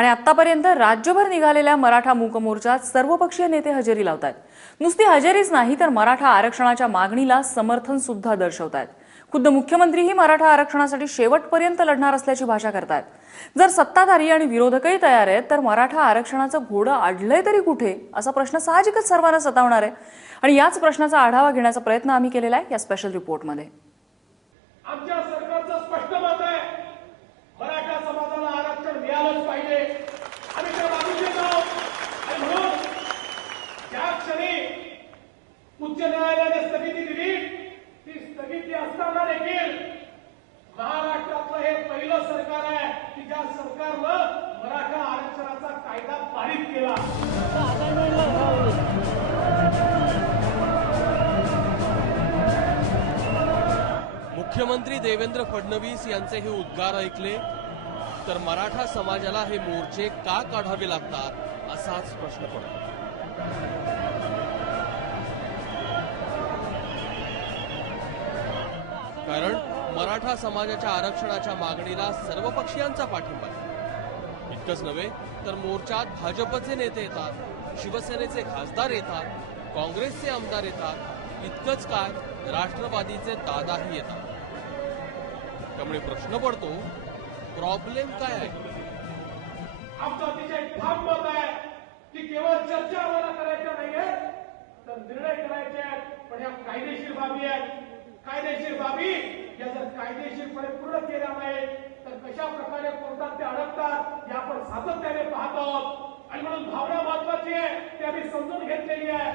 आणि आतापर्यंत राज्यभर निघालेल्या मराठा मूक मोर्चात सर्वपक्षीय नेते हजेरी लावत आहेत नुसती हजेरीच नाही तर मराठा आरक्षणाच्या मागणीला समर्थन सुद्धा दर्शवत आहेत खुद्द मुख्यमंत्रीही मराठा आरक्षणासाठी शेवटपर्यंत लढणार असल्याची भाषा करतायत. जर सत्ताधारी आणि विरोधकही तयार आहेत तर मराठा आरक्षणाचं घोडं अडलंय तरी कुठे? असा प्रश्न साहजिकच सर्वांना सतावणार आहे. आणि याच प्रश्नाचा आढावा घेण्याचा प्रयत्न आम्ही केलेला आहे या स्पेशल रिपोर्टमध्ये आमच्या सरकारचं स्पष्ट मत आहे मराठा समाजाला आरक्षण मिळालंच पाहिजे आम्ही त्या बाजूचे आहोत आणि म्हणून ज्या क्षणी उच्च न्यायालयाने स्थगिती दिली ती स्थगिती असताना देखील महाराष्ट्रातलं हे पहिलं सरकार आहे की ज्या सरकारनं मराठा आरक्षणाचा कायदा पारित केला मुख्यमंत्री देवेंद्र फडणवीस यांचे हे उद्गार ऐकले तर मराठा समाजाला हे मोर्चे का काढावे लागतात असाच प्रश्न पडतो. कारण मराठा समाजाच्या आरक्षणाच्या मागणीला सर्व पक्षीयांचा पाठिंबा इतकंच नव्हे तर मोर्चात भाजपचे नेते येतात शिवसेनेचे खासदार येतात काँग्रेसचे आमदार येतात इतकंच काय राष्ट्रवादीचे दादाही येतात. त्यामुळे प्रश्न पडतो प्रॉब्लेम काय आहे? आमचं अतिशय ठाम मत आहे की केवळ चर्चा आम्हाला करायच्या नाहीये तर निर्णय करायचे आहेत पण या कायदेशीर बाबी आहेत. कायदेशीर बाबी या जर कायदेशीरपणे पूर्ण केल्या नाही कशा प्रकारे कोर्टात ते अडकतात हे आपण सातत्याने पाहतो आहोत. आणि म्हणून भावना महत्वाची आहे ते आम्ही समजून घेतलेली आहे.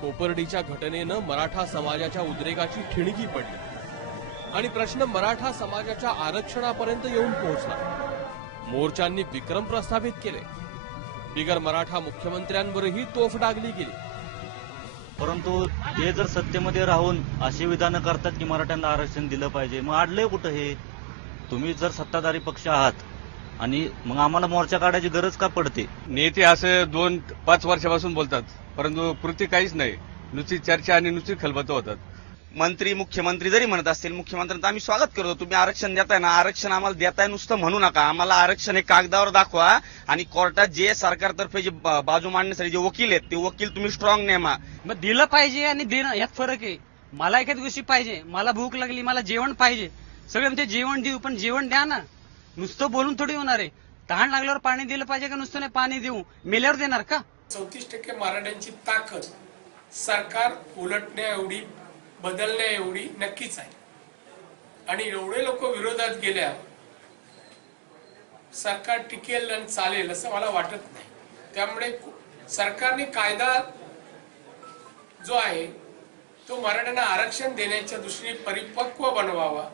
कोपर्डीच्या घटनेनं मराठा समाजाच्या उद्रेकाची ठिणगी पडली. आणि प्रश्न मराठा समाजाच्या आरक्षणापर्यंत येऊन पोहोचला. मोर्चांनी विक्रम प्रस्थापित केले. बिगर मराठा मुख्यमंत्र्यांवरही तोफ डागली गेली. परंतु ते जर सत्तेमध्ये राहून अशी विधानं करतात की मराठ्यांना आरक्षण दिलं पाहिजे मग अडलंय कुठं हे? तुम्ही जर सत्ताधारी पक्ष आहात आणि मग आम्हाला मोर्चा काढायची गरज का पडते? नेते असं दोन पाच वर्षापासून बोलतात परंतु कृती काहीच नाही. नुसती चर्चा आणि नुसती खलबतं होतात. मंत्री मुख्यमंत्री जरी म्हणत असतील मुख्यमंत्र्यांचं आम्ही स्वागत करतो. तुम्ही आरक्षण देताय ना आरक्षण आम्हाला देताय नुसतं म्हणू नका. आम्हाला आरक्षण हे कागदावर दाखवा आणि कोर्टात जे सरकारतर्फे जे बाजू मांडण्यासाठी जे वकील आहेत ते वकील तुम्ही स्ट्रॉंग नेमा. मग दिलं पाहिजे आणि देणं यात फरक आहे. मला एखादी गोष्टी पाहिजे मला भूक लागली मला जेवण पाहिजे. सगळे म्हणते जेवण देऊ पण जेवण द्या ना. नुसतं बोलून थोडी होणार आहे. तहान लागल्यावर पाणी दिलं पाहिजे का नुसतं नाही पाणी देऊ? मेल्यावर देणार का? चौतीस टक्के मराठ्यांची ताकद सरकार उलटण्या एवढी बदलण्या एवढी नक्कीच आहे. आणि एवढे लोक विरोधात गेल्या सरकार टिकेल आणि चालेल असं मला वाटत नाही. त्यामुळे सरकारने कायदा जो आहे तो मराठ्यांना आरक्षण देण्याच्या दृष्टीने परिपक्व बनवावा.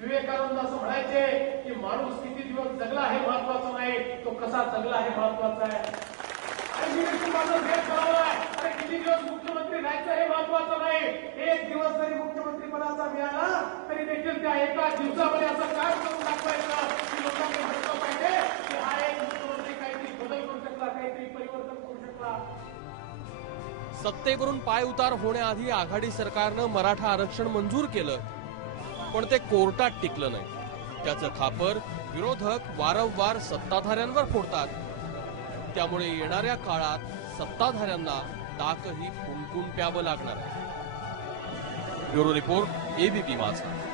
विवेकानंद असं म्हणायचे की माणूस किती दिवस जगला हे महत्वाचं नाही तो कसा जगला हे महत्वाचं आहे. आणि मी देखील माझं देश चालवलाय अरे किती दिवस मुख्यमंत्री राहायचं हे महत्वाचं नाही. एक दिवस जरी मुख्यमंत्रीपदाचा मिळाला तरी देखील त्या एका दिवसामध्ये असं काय करून दाखवायचं. की लोकांनी म्हटलं पाहिजे की हा एक मुख्यमंत्री काहीतरी बदल करू शकला काहीतरी परिवर्तन करू शकला. सत्तेकडून पायउतार होण्याआधी आघाडी सरकारनं मराठा आरक्षण मंजूर केलं. पण ते कोर्टात टिकलं नाही. त्याचं खापर विरोधक वारंवार सत्ताधाऱ्यांवर फोडतात. त्यामुळे येणाऱ्या काळात सत्ताधाऱ्यांना डाकही फुंकून प्यावं लागणार आहे. ब्युरो रिपोर्ट एबीपी माझा.